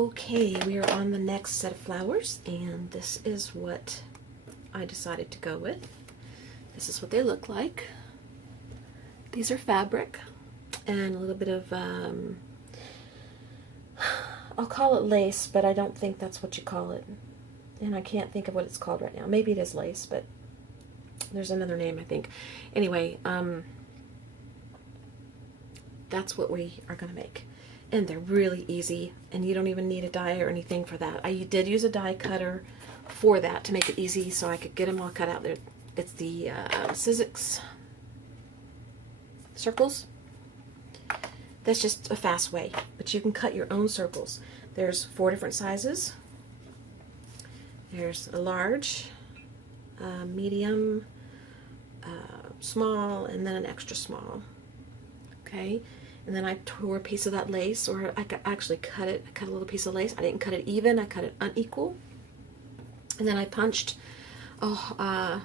Okay, we are on the next set of flowers, and this is what I decided to go with. This is what they look like. These are fabric and a little bit of, I'll call it lace, but I don't think that's what you call it. And I can't think of what it's called right now. Maybe it is lace, but there's another name, I think. Anyway, that's what we are going to make. And they're really easy, and you don't even need a die or anything for that. I did use a die cutter for that to make it easy so I could get them all cut out there. It's the Sizzix circles. That's just a fast way, but you can cut your own circles. There's 4 different sizes. There's a large, medium, small, and then an extra small. Okay. And then I tore a piece of that lace, or I actually cut it. I cut a little piece of lace. I didn't cut it even. I cut it unequal. And then I punched a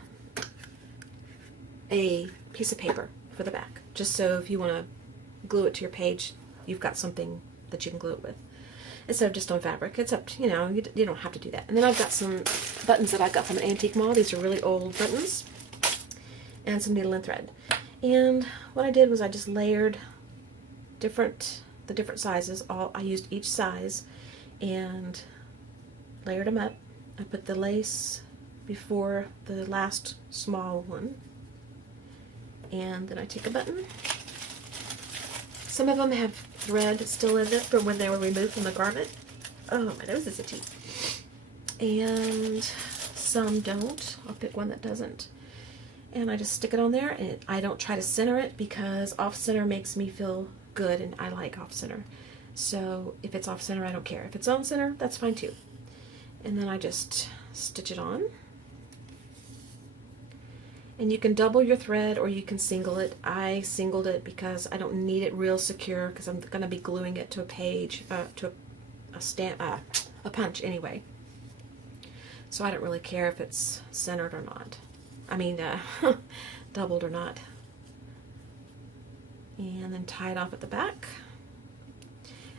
piece of paper for the back, just so if you want to glue it to your page, you've got something that you can glue it with, instead of just on fabric. It's up to, you know, you don't have to do that. And then I've got some buttons that I got from an antique mall. These are really old buttons, and some needle and thread. And what I did was I just layered the different sizes. I used each size and layered them up. I put the lace before the last small one, and then I take a button. Some of them have thread still in it from when they were removed from the garment. Oh, my nose is itchy. And some don't. I'll pick one that doesn't. And I just stick it on there, and I don't try to center it because off center makes me feel good, and I like off center. So if it's off center, I don't care. If it's on center, that's fine too. And then I just stitch it on. And you can double your thread or you can single it. I singled it because I don't need it real secure, because I'm going to be gluing it to a page, to a punch anyway. So I don't really care if it's centered or not. I mean, doubled or not. And then tie it off at the back.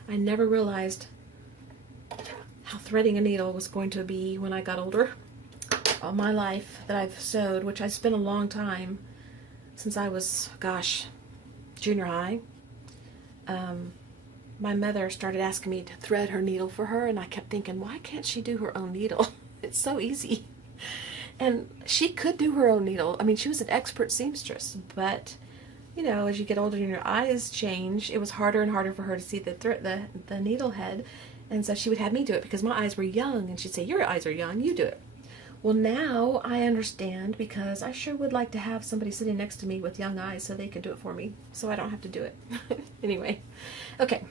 I never realized how threading a needle was going to be when I got older. All my life that I've sewed, which I spent a long time, since I was, gosh, junior high. My mother started asking me to thread her needle for her, and I kept thinking, why can't she do her own needle? It's so easy. And she could do her own needle. I mean, she was an expert seamstress, but you know, as you get older and your eyes change, it was harder and harder for her to see the needle head. And so she would have me do it because my eyes were young, and she'd say, your eyes are young, you do it. Well, now I understand, because I sure would like to have somebody sitting next to me with young eyes so they could do it for me, so I don't have to do it. Anyway, okay,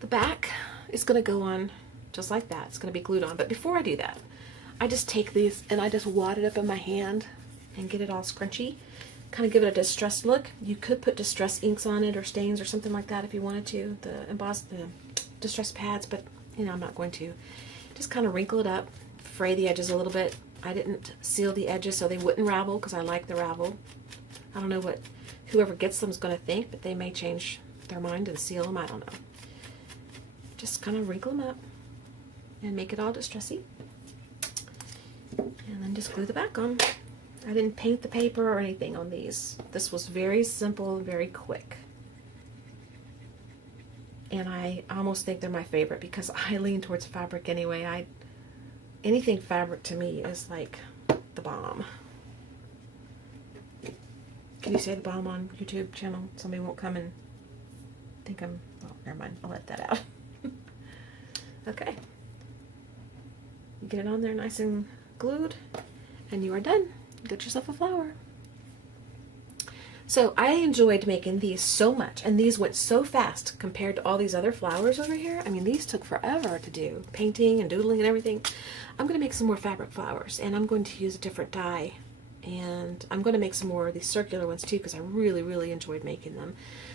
the back is going to go on just like that. It's going to be glued on. But before I do that, I just take these and I just wad it up in my hand and get it all scrunchy. Kind of give it a distressed look. You could put distress inks on it or stains or something like that if you wanted to, the distress pads, but you know, I'm not going to. Just kind of wrinkle it up, fray the edges a little bit. I didn't seal the edges so they wouldn't ravel, because I like the ravel. I don't know what whoever gets them is going to think, but they may change their mind and seal them. I don't know. Just kind of wrinkle them up and make it all distressy, and then just glue the back on. I didn't paint the paper or anything on these. This was very simple and very quick. And I almost think they're my favorite because I lean towards fabric anyway. Anything fabric to me is like the bomb. Can you say the bomb on YouTube channel? Somebody won't come and think I'm, well, never mind. I'll let that out. Okay. You get it on there nice and glued, and you are done. Get yourself a flower. So I enjoyed making these so much, and these went so fast compared to all these other flowers over here. I mean, these took forever to do, painting and doodling and everything. I'm going to make some more fabric flowers, and I'm going to use a different dye, and I'm going to make some more of these circular ones too, because I really enjoyed making them.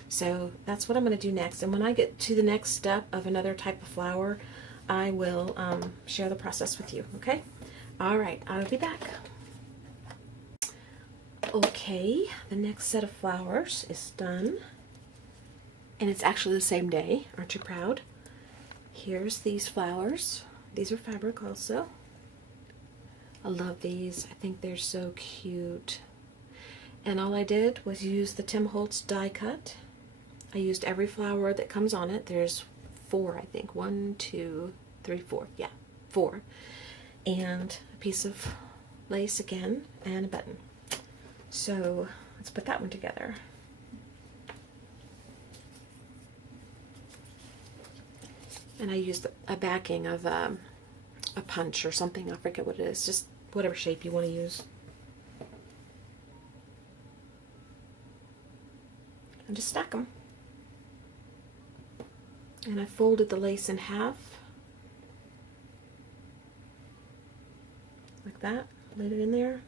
So that's what I'm going to do next, and when I get to the next step of another type of flower, I will share the process with you. Okay? All right, I'll be back. Okay, the next set of flowers is done, and it's actually the same day. Aren't you proud? here's these flowers. These are fabric also. I love these. I think they're so cute. And all I did was use the Tim Holtz die cut. I used every flower that comes on it. There's 4, I think. 1, 2, 3, 4. Yeah, 4. And a piece of lace again, and a button. So let's put that one together. And I used a backing of a punch or something. I forget what it is. Just whatever shape you want to use. And just stack them. And I folded the lace in half. Like that. Laid it in there.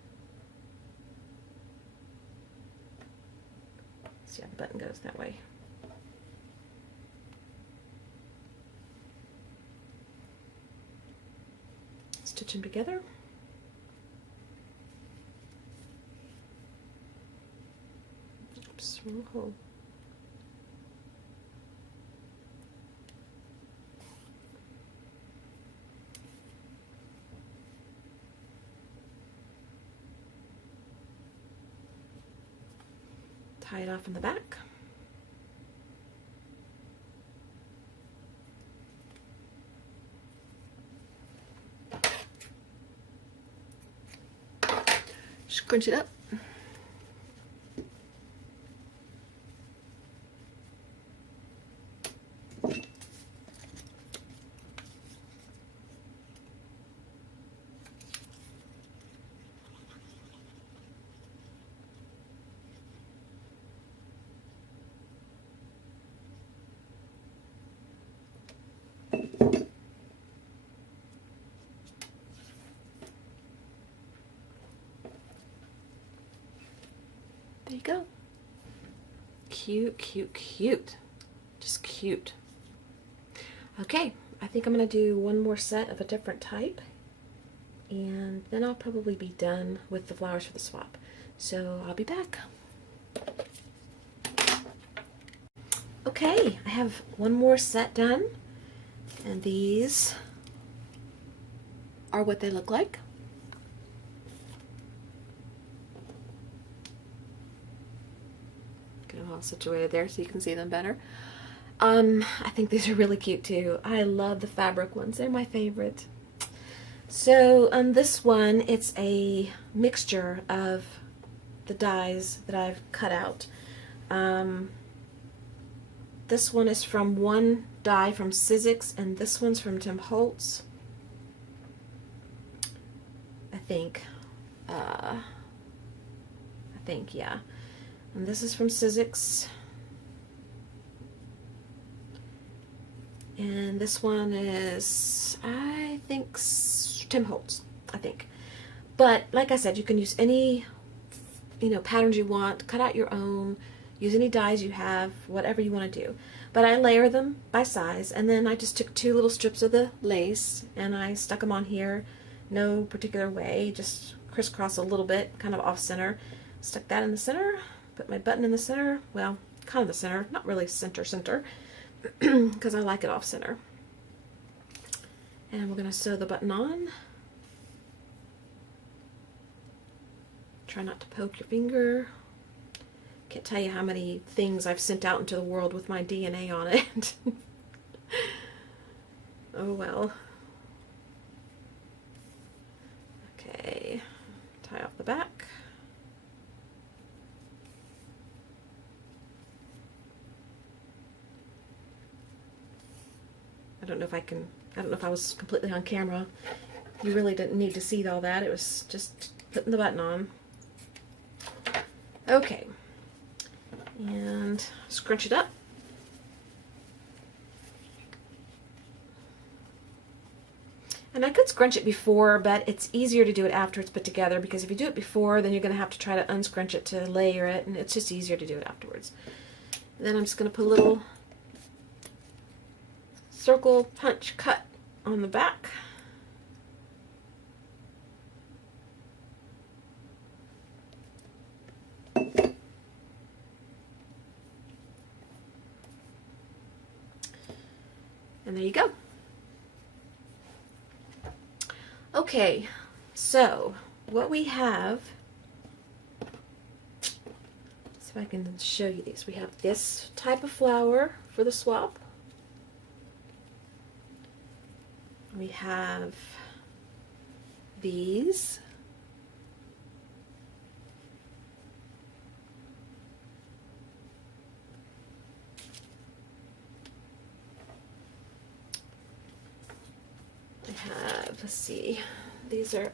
See how the button goes that way. Stitch them together. Oops, wrong hole. Tie it off in the back. Scrunch it up. There you go. Cute, cute, cute. Just cute. Okay, I think I'm going to do one more set of a different type. And then I'll probably be done with the flowers for the swap. So I'll be back. Okay, I have one more set done. And these are what they look like. Get them all situated there so you can see them better. I think these are really cute too. I love the fabric ones. They're my favorite. So on this one, it's a mixture of the dies that I've cut out. This one is from one die from Sizzix, and this one's from Tim Holtz. I think, yeah. And this is from Sizzix. And this one is, I think, Tim Holtz, I think. But like I said, you can use any, patterns you want, cut out your own, use any dies you have, whatever you want to do. But I layer them by size, and then I just took 2 little strips of the lace, and I stuck them on here, no particular way, just crisscross a little bit, kind of off center. Stuck that in the center, put my button in the center, well, kind of the center, not really center, because I like it off center. And we're going to sew the button on. Try not to poke your finger. Can't tell you how many things I've sent out into the world with my DNA on it. Oh well. Okay, tie off the back. I don't know if I was completely on camera. You really didn't need to see all that. It was just putting the button on. Okay. And scrunch it up. And I could scrunch it before, but it's easier to do it after it's put together, because if you do it before, then you're going to have to try to unscrunch it to layer it, and it's just easier to do it afterwards. And then I'm just going to put a little circle punch cut on the back. And there you go. Okay, so what we have, see if I can show you these. We have this type of flower for the swap. We have these. I have, let's see, these are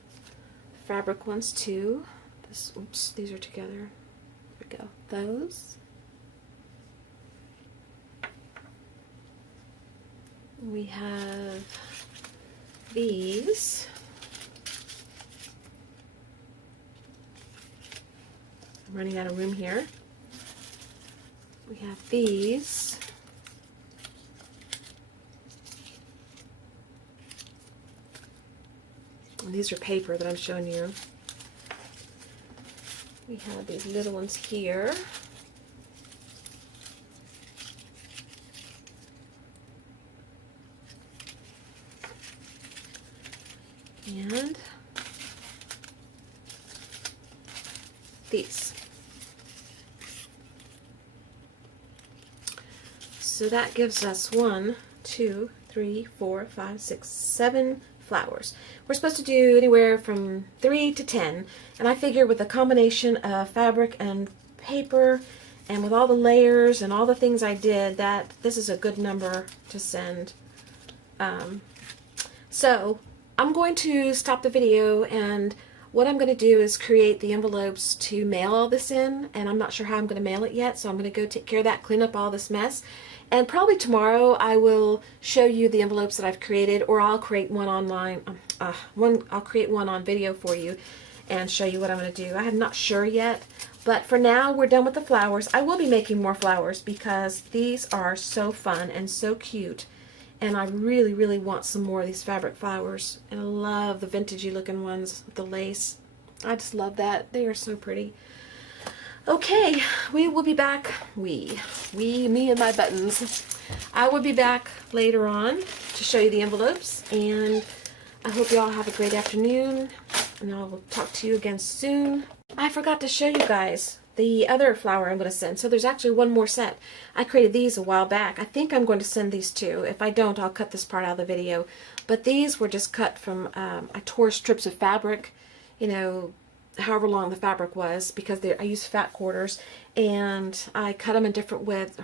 fabric ones too. Oops, these are together. There we go. Those. We have these. I'm running out of room here. We have these. And these are paper that I'm showing you. We have these little ones here. And these. So that gives us 1, 2, 3, 4, 5, 6, 7 flowers. We're supposed to do anywhere from 3 to 10, and I figure with a combination of fabric and paper and with all the layers and all the things I did, that this is a good number to send. So I'm going to stop the video, and what I'm going to do is create the envelopes to mail all this in, and I'm not sure how I'm going to mail it yet, so I'm going to go take care of that, clean up all this mess. And probably tomorrow I will show you the envelopes that I've created, or I'll create one online. I'll create one on video for you and show you what I'm going to do. I'm not sure yet, but for now we're done with the flowers. I will be making more flowers because these are so fun and so cute, and I really, really want some more of these fabric flowers. And I love the vintagey looking ones with the lace. I just love that. They are so pretty. Okay, we will be back. Me and my buttons. I will be back later on to show you the envelopes, and I hope you all have a great afternoon, and I will talk to you again soon. I forgot to show you guys the other flower I'm going to send. So there's actually one more set. I created these a while back. I think I'm going to send these too. If I don't, I'll cut this part out of the video. But these were just cut from, I tore strips of fabric, you know, however long the fabric was, because I used fat quarters, and I cut them in different widths,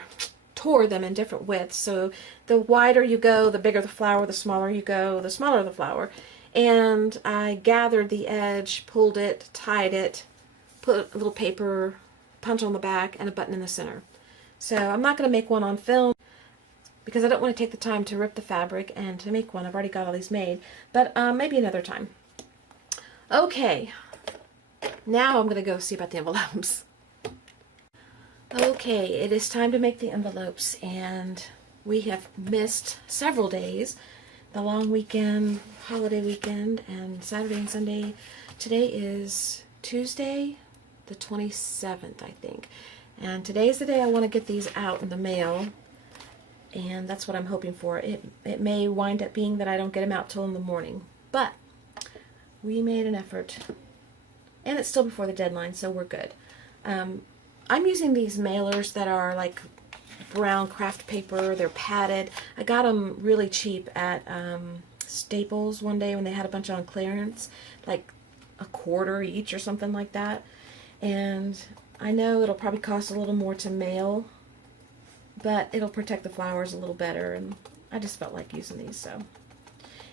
tore them in different widths. So the wider you go, the bigger the flower, the smaller you go, the smaller the flower. And I gathered the edge, pulled it, tied it, put a little paper punch on the back and a button in the center. So I'm not going to make one on film because I don't want to take the time to rip the fabric and to make one. I've already got all these made, but maybe another time. Okay. Now I'm going to go see about the envelopes. Okay, it is time to make the envelopes, and we have missed several days. The long weekend, holiday weekend, and Saturday and Sunday. Today is Tuesday, the 27th, I think. And today's the day I want to get these out in the mail, and that's what I'm hoping for. It may wind up being that I don't get them out till in the morning, but we made an effort. And it's still before the deadline, so we're good. I'm using these mailers that are like brown craft paper. They're padded. I got them really cheap at Staples one day when they had a bunch on clearance, like $1 each or something like that. And I know it'll probably cost a little more to mail, but it'll protect the flowers a little better, and I just felt like using these, so.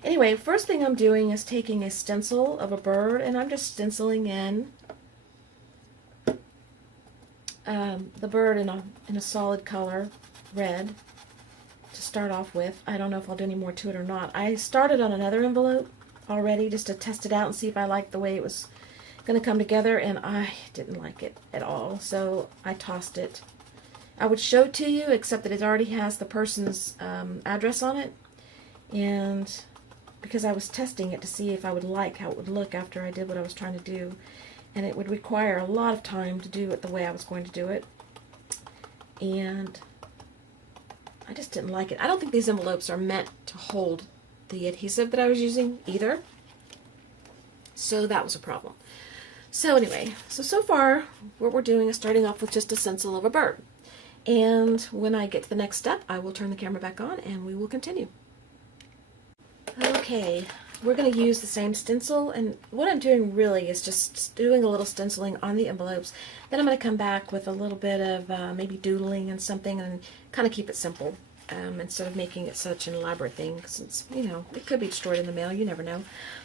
Anyway, first thing I'm doing is taking a stencil of a bird, and I'm just stenciling in the bird in a solid color, red, to start off with. I don't know if I'll do any more to it or not. I started on another envelope already just to test it out and see if I liked the way it was going to come together, and I didn't like it at all, so I tossed it. I would show it to you, except that it already has the person's address on it, and because I was testing it to see if I would like how it would look after I did what I was trying to do, and it would require a lot of time to do it the way I was going to do it, and I just didn't like it. I don't think these envelopes are meant to hold the adhesive that I was using either. So that was a problem. So anyway, so far what we're doing is starting off with just a stencil of a bird. And when I get to the next step, I will turn the camera back on and we will continue. Okay, we're going to use the same stencil, and what I'm doing really is just doing a little stenciling on the envelopes. Then I'm going to come back with a little bit of maybe doodling and something and kind of keep it simple instead of making it such an elaborate thing, since, you know, it could be destroyed in the mail, you never know.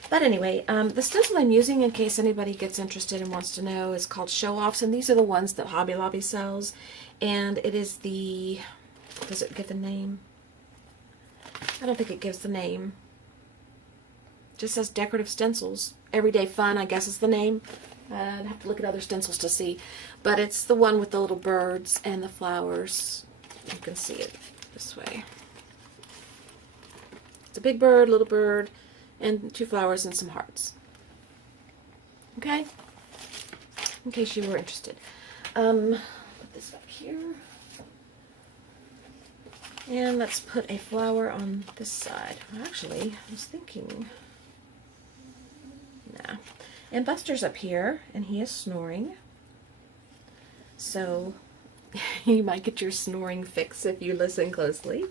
But anyway, the stencil I'm using, in case anybody gets interested and wants to know, is called Show Offs, and these are the ones that Hobby Lobby sells, and it is the, does it give the name? I don't think it gives the name. Just says Decorative Stencils. Everyday Fun, I guess is the name. I'd have to look at other stencils to see. But it's the one with the little birds and the flowers. You can see it this way. It's a big bird, little bird, and 2 flowers and some hearts. Okay? In case you were interested. Put this up here. And let's put a flower on this side. Actually, I was thinking... Nah. And Buster's up here, and he is snoring. So, you might get your snoring fix if you listen closely.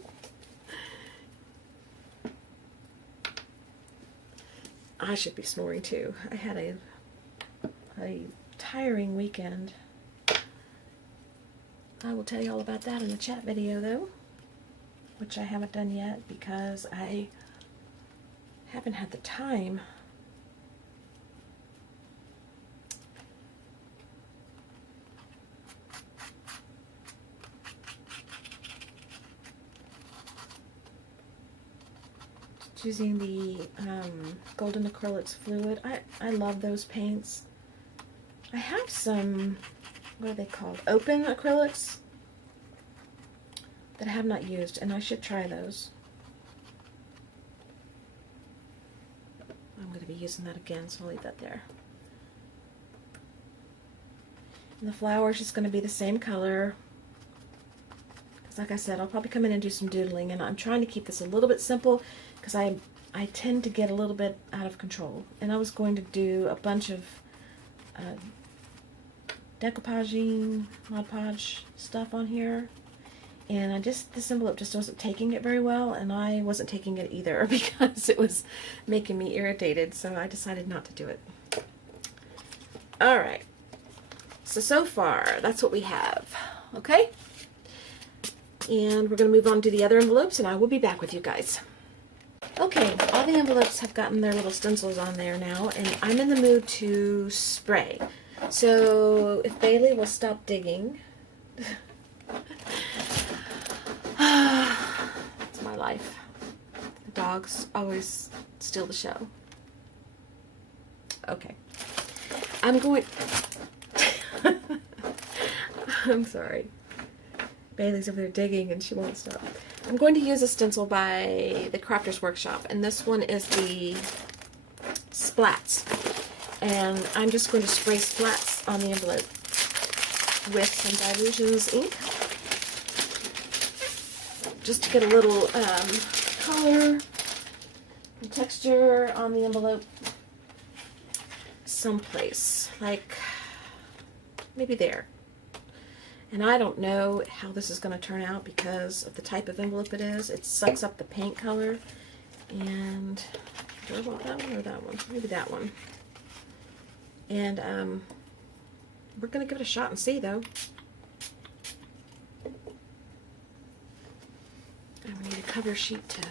I should be snoring too. I had a tiring weekend. I will tell you all about that in the chat video though, which I haven't done yet because I haven't had the time. Using the Golden Acrylics Fluid. I love those paints. I have some, what are they called? Open acrylics that I have not used, and I should try those. I'm going to be using that again, so I'll leave that there. And the flower is just going to be the same color. Because like I said, I'll probably come in and do some doodling, and I'm trying to keep this a little bit simple because I tend to get a little bit out of control. And I was going to do a bunch of decoupaging, Mod Podge stuff on here. And this envelope just wasn't taking it very well, and I wasn't taking it either because it was making me irritated, so I decided not to do it. Alright, so far, that's what we have, okay? And we're going to move on to the other envelopes, and I will be back with you guys. Okay, all the envelopes have gotten their little stencils on there now, and I'm in the mood to spray. So, if Bailey will stop digging... It's my life. The dogs always steal the show. Okay. I'm going... I'm sorry. Bailey's over there digging and she won't stop. I'm going to use a stencil by the Crafters Workshop, and this one is the Splats. And I'm just going to spray splats on the envelope with some Dylusions ink, just to get a little color and texture on the envelope someplace, like maybe there. And I don't know how this is going to turn out because of the type of envelope it is. It sucks up the paint color. And do I want that one or that one? Maybe that one. And we're going to give it a shot and see, though. And we need a cover sheet to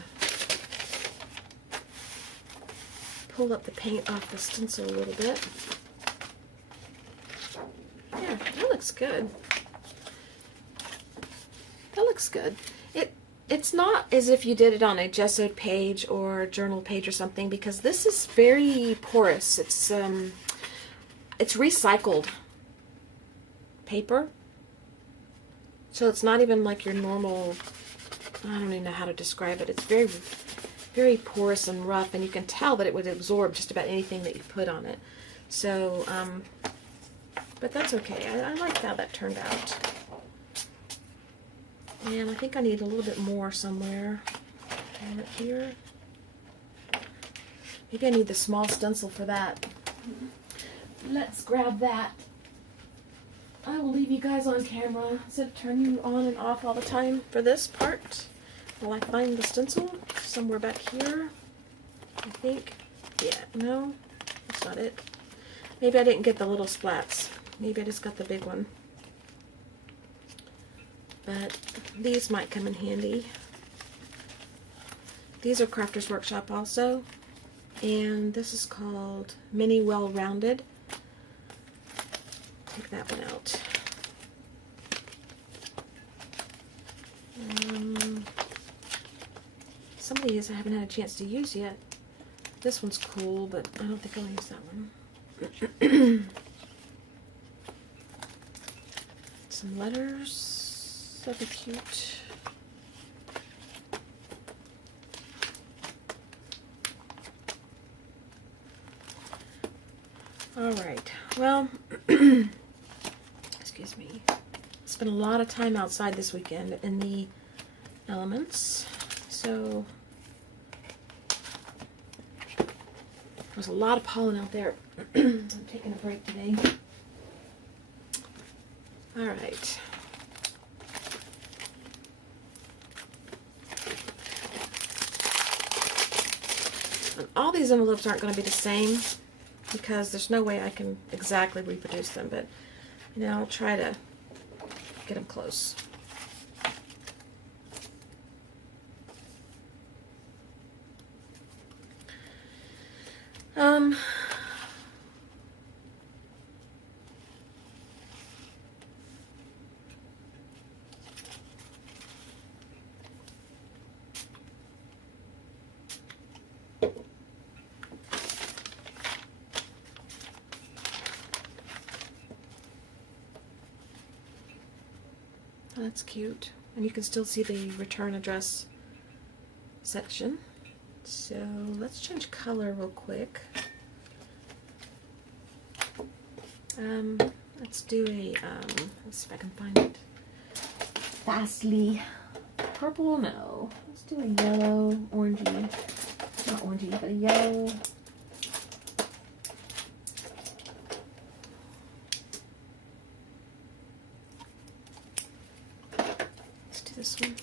pull up the paint off the stencil a little bit. Yeah, that looks good. That looks good. It's not as if you did it on a gessoed page or journal page or something, because this is very porous. It's recycled paper. So it's not even like your normal, I don't even know how to describe it. It's very, very porous and rough, and you can tell that it would absorb just about anything that you put on it. So, but that's okay. I like how that turned out. And I think I need a little bit more somewhere. Right here. Maybe I need the small stencil for that. let's grab that. I will leave you guys on camera instead of turning you on and off all the time for this part while I find the stencil somewhere back here. I think. Yeah, no, that's not it. Maybe I didn't get the little splats. Maybe I just got the big one. But these might come in handy. These are Crafters Workshop also. And this is called Mini Well Rounded. Take that one out. Some of these I haven't had a chance to use yet. This one's cool, but I don't think I'll use that one. Some letters. That'd be cute. Alright, well, excuse me. Spent a lot of time outside this weekend in the elements, so there was a lot of pollen out there. I'm taking a break today. Alright. And all these envelopes aren't going to be the same, because there's no way I can exactly reproduce them, but you know, I'll try to get them close. That's cute. And you can still see the return address section. So let's change color real quick. Let's do a, let's see if I can find it fastly. Purple, no. Let's do a yellow, orangey. Not orangey, but a yellow. This one.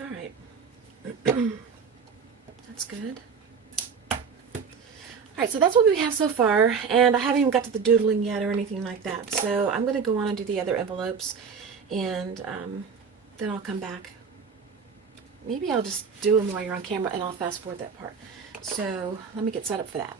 All right. That's good. All right, so that's what we have so far, and I haven't even got to the doodling yet or anything like that. So I'm going to go on and do the other envelopes, and then I'll come back. Maybe I'll just do them while you're on camera and I'll fast forward that part. So let me get set up for that.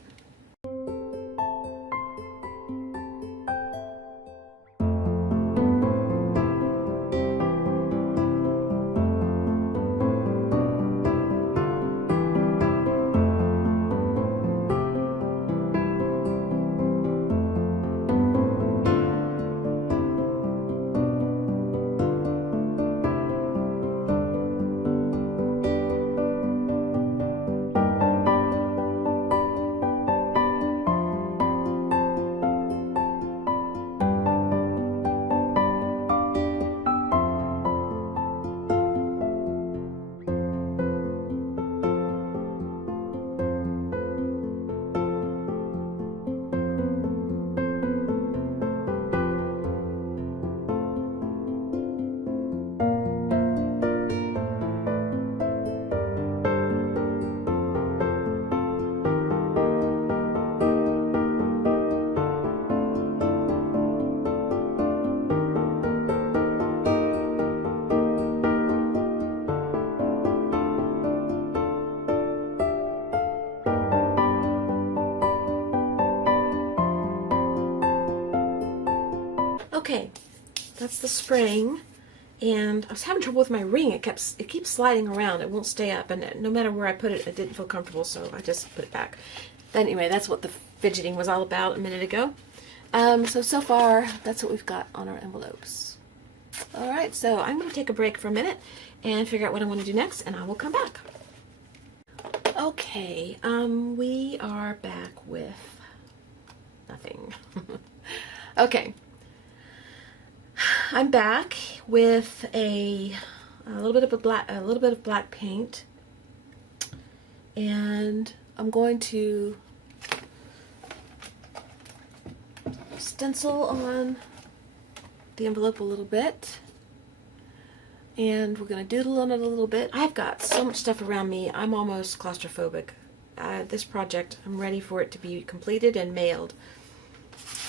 Okay, that's the spring, and I was having trouble with my ring. It keeps sliding around. It won't stay up, and no matter where I put it, it didn't feel comfortable, so I just put it back. But anyway, that's what the fidgeting was all about a minute ago. So far, that's what we've got on our envelopes. All right, so I'm going to take a break for a minute and figure out what I want to do next, and I will come back. Okay, we are back with nothing. Okay, I'm back with a little bit of black paint, and I'm going to stencil on the envelope a little bit, and we're going to doodle on it a little bit. I've got so much stuff around me, I'm almost claustrophobic. This project, I'm ready for it to be completed and mailed.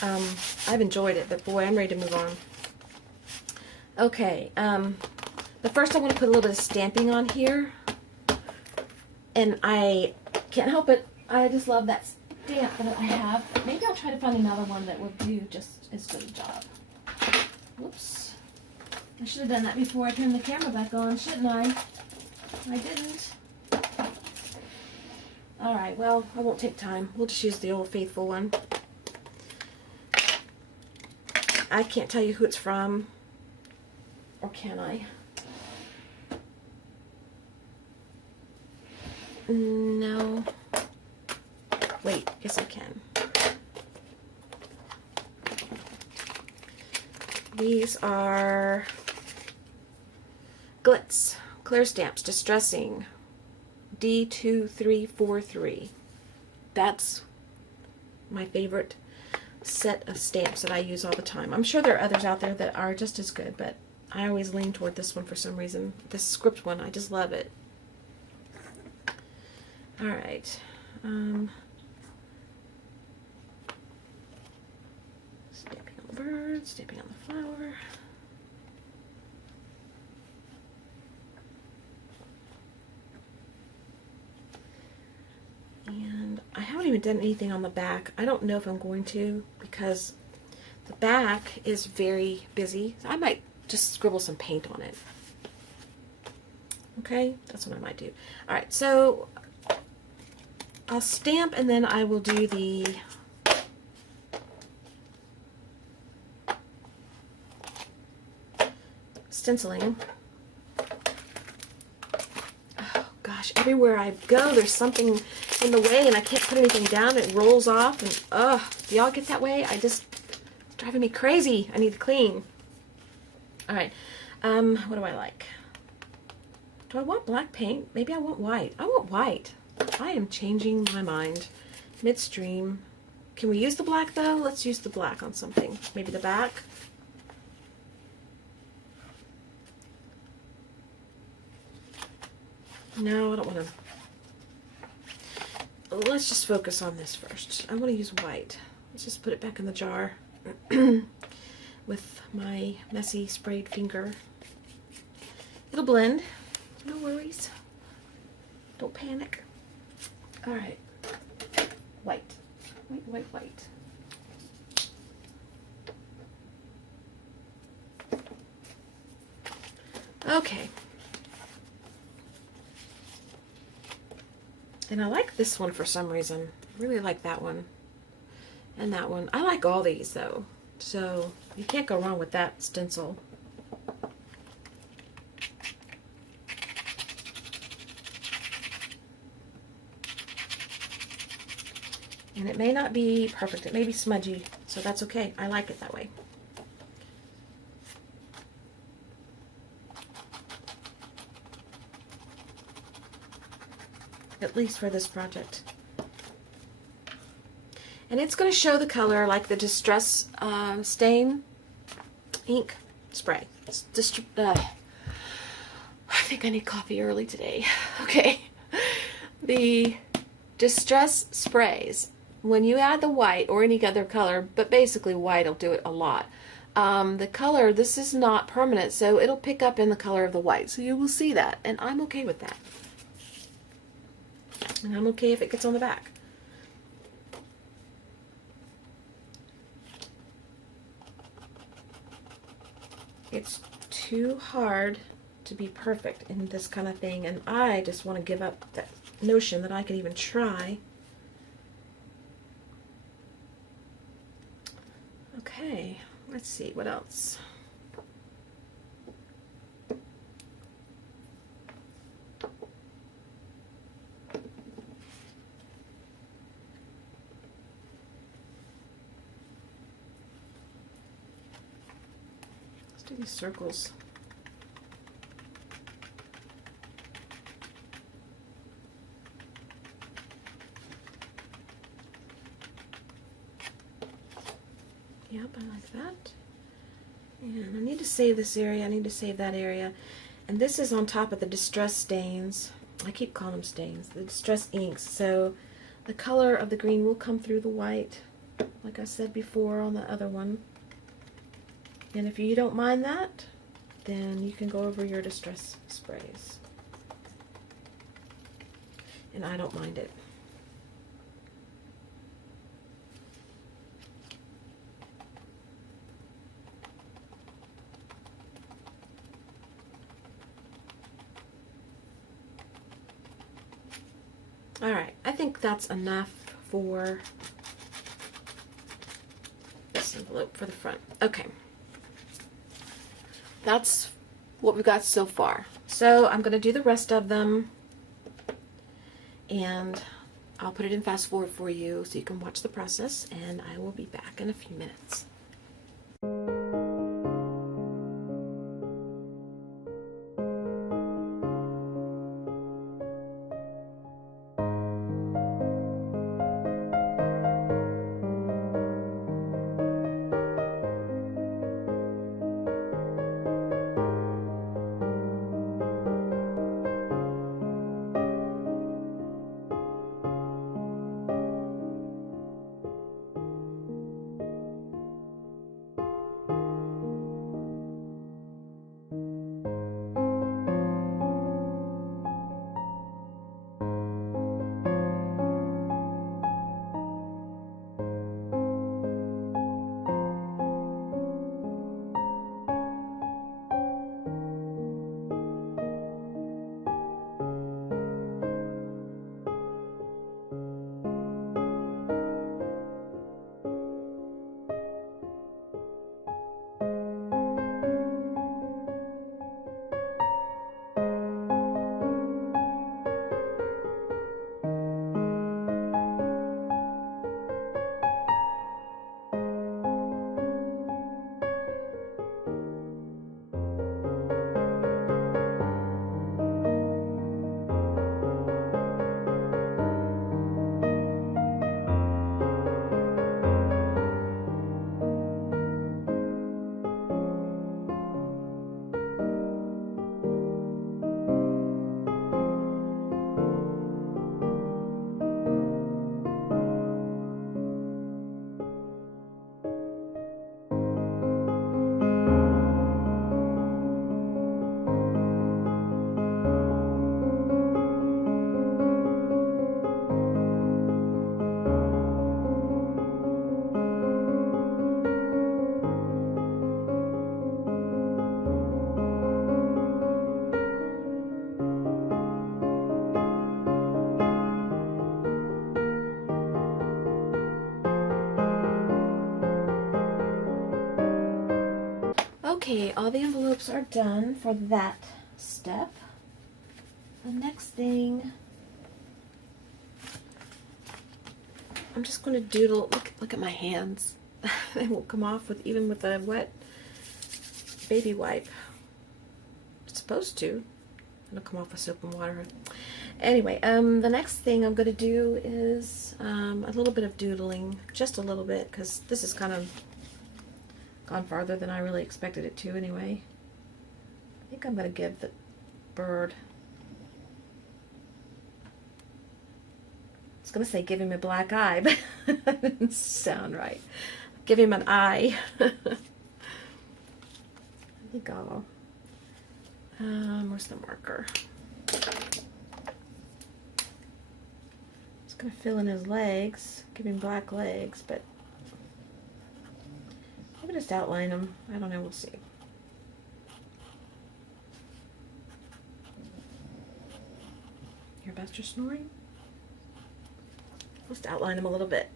I've enjoyed it, but boy, I'm ready to move on. Okay, but first I want to put a little bit of stamping on here, and I can't help it, I just love that stamp that I have. Maybe I'll try to find another one that will do just as good a job. Whoops. I should have done that before I turned the camera back on, shouldn't I? I didn't. Alright, well, I won't take time. We'll just use the old faithful one. I can't tell you who it's from. Or can I? No. Wait, yes I can. These are Glitz Clear Stamps Distressing D2343. That's my favorite set of stamps that I use all the time. I'm sure there are others out there that are just as good, but I always lean toward this one for some reason. This script one, I just love it. Alright. Stamping on the bird, stamping on the flower. And I haven't even done anything on the back. I don't know if I'm going to, because the back is very busy. So I might just scribble some paint on it. Okay, that's what I might do. Alright, so I'll stamp and then I will do the stenciling. Oh gosh, everywhere I go there's something in the way and I can't put anything down. It rolls off and do y'all get that way? It's driving me crazy. I need to clean. Alright, what do I like? Do I want black paint? Maybe I want white. I want white. I am changing my mind midstream. Can we use the black though? Let's use the black on something. Maybe the back. No, I don't want to. Let's just focus on this first. I want to use white. Let's just put it back in the jar with my messy sprayed finger. It'll blend. No worries. Don't panic. Alright. White. White, white, white. Okay. And I like this one for some reason. I really like that one. And that one. I like all these though. So you can't go wrong with that stencil. And it may not be perfect. It may be smudgy. So that's okay. I like it that way. At least for this project. And it's going to show the color like the Distress Stain ink spray. I think I need coffee early today. Okay. The Distress sprays, when you add the white or any other color, but basically white will do it a lot. The color, this is not permanent, so it'll pick up in the color of the white. So you will see that, and I'm okay with that. And I'm okay if it gets on the back. It's too hard to be perfect in this kind of thing, and I just want to give up that notion that I can even try. Okay, let's see what else. Let's do Do these circles. Yep, I like that. And I need to save this area. I need to save that area. And this is on top of the distress stains. I keep calling them stains. The distress inks. So the color of the green will come through the white, like I said before on the other one. And if you don't mind that, then you can go over your distress sprays. And I don't mind it. Alright, I think that's enough for this envelope for the front. Okay. That's what we've got so far. So I'm going to do the rest of them, and I'll put it in fast forward for you so you can watch the process, and I will be back in a few minutes. Okay, all the envelopes are done for that step. The next thing, I'm just going to doodle. Look at my hands. They won't come off even with a wet baby wipe. It's supposed to. It'll come off with soap and water. Anyway, the next thing I'm going to do is a little bit of doodling, just a little bit, because this is kind of gone farther than I really expected it to anyway. I think I'm going to give the bird, I was going to say give him a black eye, but that didn't sound right. Give him an eye. I think I'll, where's the marker? Just going to fill in his legs, give him black legs, but maybe just outline them. I don't know, we'll see. Hear Buster snoring? Just outline them a little bit.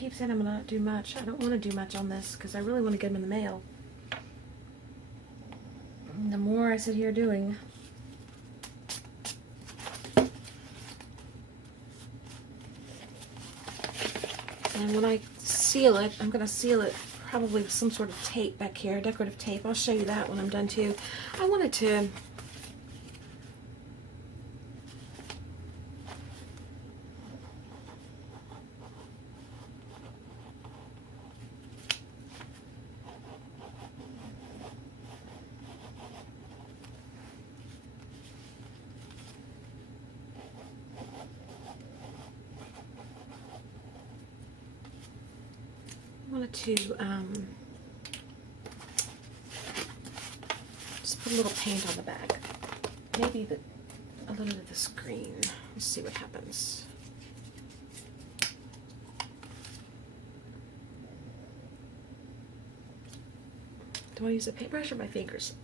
keep saying I'm going to not do much. I don't want to do much on this because I really want to get them in the mail. And the more I sit here doing. And when I seal it, I'm going to seal it probably with some sort of tape back here, decorative tape. I'll show you that when I'm done too. I wanted to just put a little paint on the back. Maybe a little of the screen. Let's see what happens. Do I use a paintbrush or my fingers?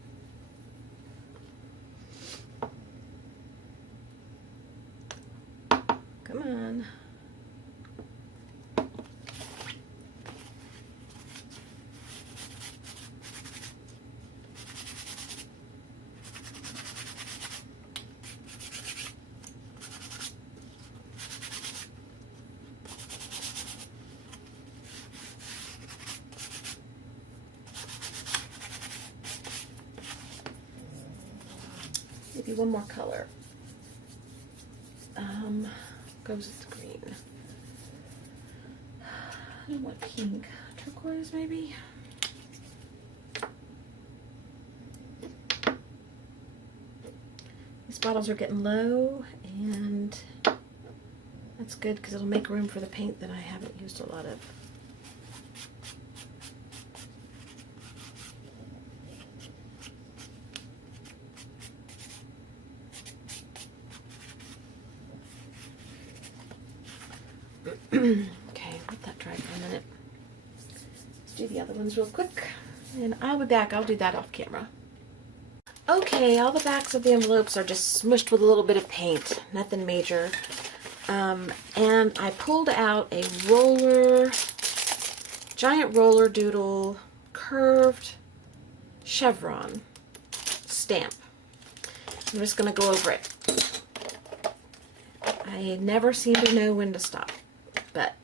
Come on. Maybe one more color. Goes with the green. I don't want pink. Turquoise, maybe? These bottles are getting low, and that's good because it'll make room for the paint that I haven't used a lot of. Okay, let that dry for a minute. Let's do the other ones real quick, and I'll be back. I'll do that off camera. Okay, all the backs of the envelopes are just smushed with a little bit of paint, nothing major. And I pulled out a giant roller doodle curved chevron stamp. I'm just going to go over it. I never seem to know when to stop, but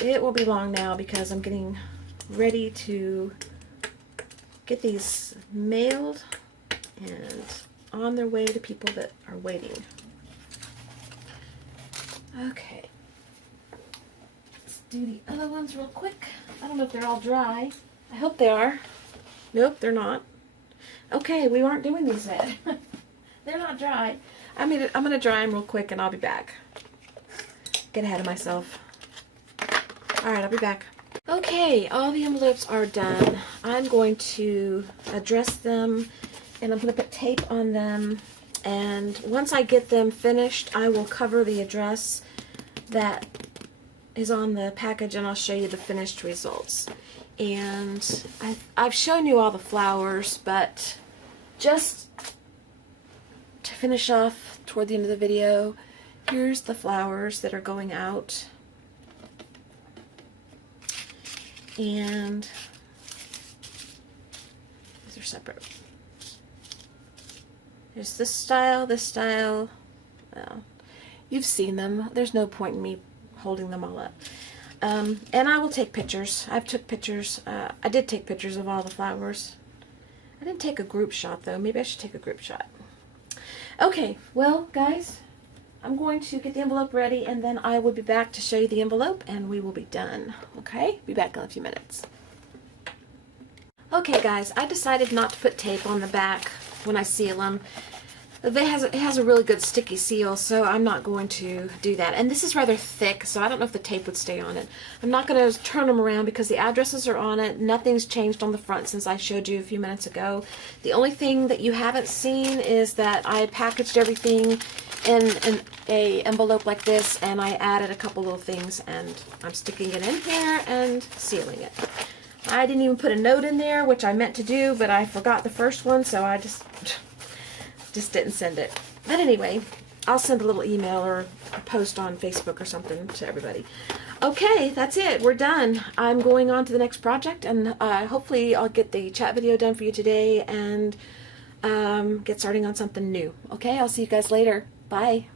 it will be long now because I'm getting ready to get these mailed and on their way to people that are waiting. Okay, let's do the other ones real quick. I don't know if they're all dry. I hope they are. Nope, they're not. Okay, we aren't doing these yet. They're not dry. I'm gonna dry them real quick and I'll be back. Get ahead of myself. Alright, I'll be back. Okay, all the envelopes are done. I'm going to address them and I'm going to put tape on them. And once I get them finished, I will cover the address that is on the package and I'll show you the finished results. And I've shown you all the flowers, but just to finish off toward the end of the video, here's the flowers that are going out. And these are separate. There's this style, this style. Well, you've seen them. There's no point in me holding them all up. And I will take pictures. I did take pictures of all the flowers. I didn't take a group shot though. Maybe I should take a group shot. Okay, well guys, I'm going to get the envelope ready and then I will be back to show you the envelope and we will be done. Okay, be back in a few minutes. Okay guys, I decided not to put tape on the back when I seal them. It has a really good sticky seal, so I'm not going to do that. And this is rather thick, so I don't know if the tape would stay on it. I'm not going to turn them around because the addresses are on it. Nothing's changed on the front since I showed you a few minutes ago. The only thing that you haven't seen is that I packaged everything in a envelope like this, and I added a couple little things, and I'm sticking it in here and sealing it. I didn't even put a note in there, which I meant to do, but I forgot the first one, so I just didn't send it. But anyway, I'll send a little email or a post on Facebook or something to everybody. Okay, that's it. We're done. I'm going on to the next project, and hopefully I'll get the chat video done for you today and get starting on something new. Okay, I'll see you guys later. Bye.